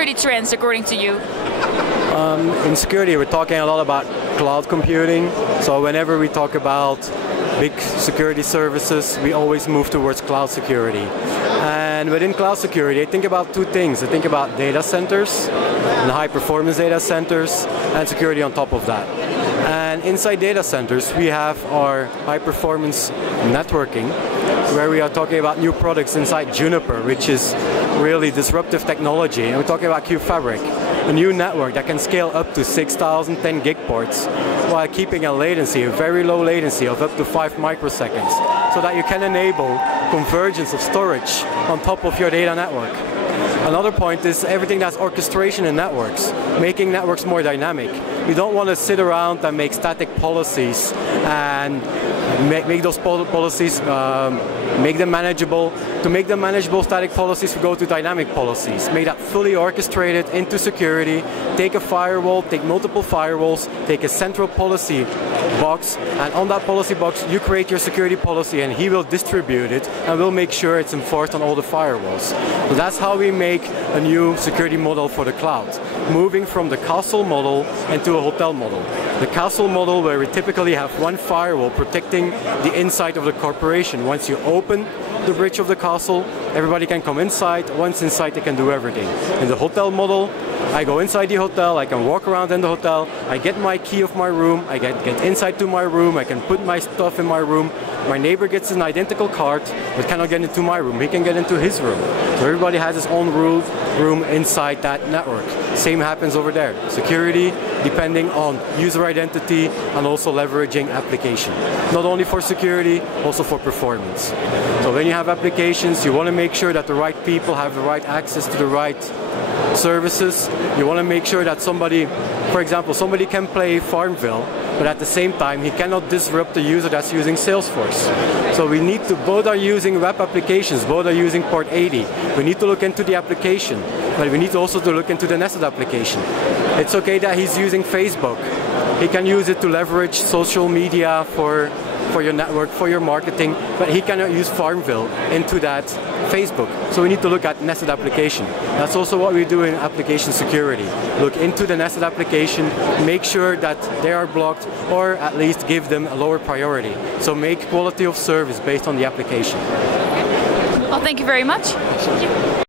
security trends according to you? In security, we're talking a lot about cloud computing. So whenever we talk about big security services, we always move towards cloud security. And within cloud security, I think about two things. I think about data centers, and high-performance data centers, and security on top of that. And inside data centers, we have our high-performance networking, where we are talking about new products inside Juniper, which is really disruptive technology. And we're talking about Q-Fabric, a new network that can scale up to 6,000 10 gig ports while keeping a latency, a very low latency of up to 5 microseconds, so that you can enable convergence of storage on top of your data network. Another point is everything that's orchestration in networks, making networks more dynamic. We don't want to sit around and make static policies and make those policies, make them manageable. To make them manageable, static policies, we go to dynamic policies. Make that fully orchestrated into security. Take a firewall, take multiple firewalls, take a central policy box, and on that policy box, you create your security policy, and he will distribute it, and will make sure it's enforced on all the firewalls. So that's how we make a new security model for the cloud, moving from the castle model into a hotel model. The castle model, where we typically have one firewall protecting the inside of the corporation. Once you open the bridge of the castle, everybody can come inside. Once inside, they can do everything. In the hotel model, I go inside the hotel, I can walk around in the hotel, I get my key of my room, I get inside to my room, I can put my stuff in my room. My neighbor gets an identical card, but cannot get into my room. He can get into his room. So everybody has his own room inside that network. Same happens over there. Security, depending on user identity and also leveraging application. Not only for security, also for performance. So when you have applications, you want to make sure that the right people have the right access to the right services. You want to make sure that somebody, for example, somebody can play Farmville, but at the same time, he cannot disrupt the user that's using Salesforce. So we need to, both are using web applications, both are using port 80. We need to look into the application, but we need also to look into the nested application. It's okay that he's using Facebook. He can use it to leverage social media for your network, for your marketing, but he cannot use Farmville into that Facebook. So we need to look at nested application. That's also what we do in application security. Look into the nested application, make sure that they are blocked, or at least give them a lower priority. So make quality of service based on the application. Well, thank you very much. Thank you.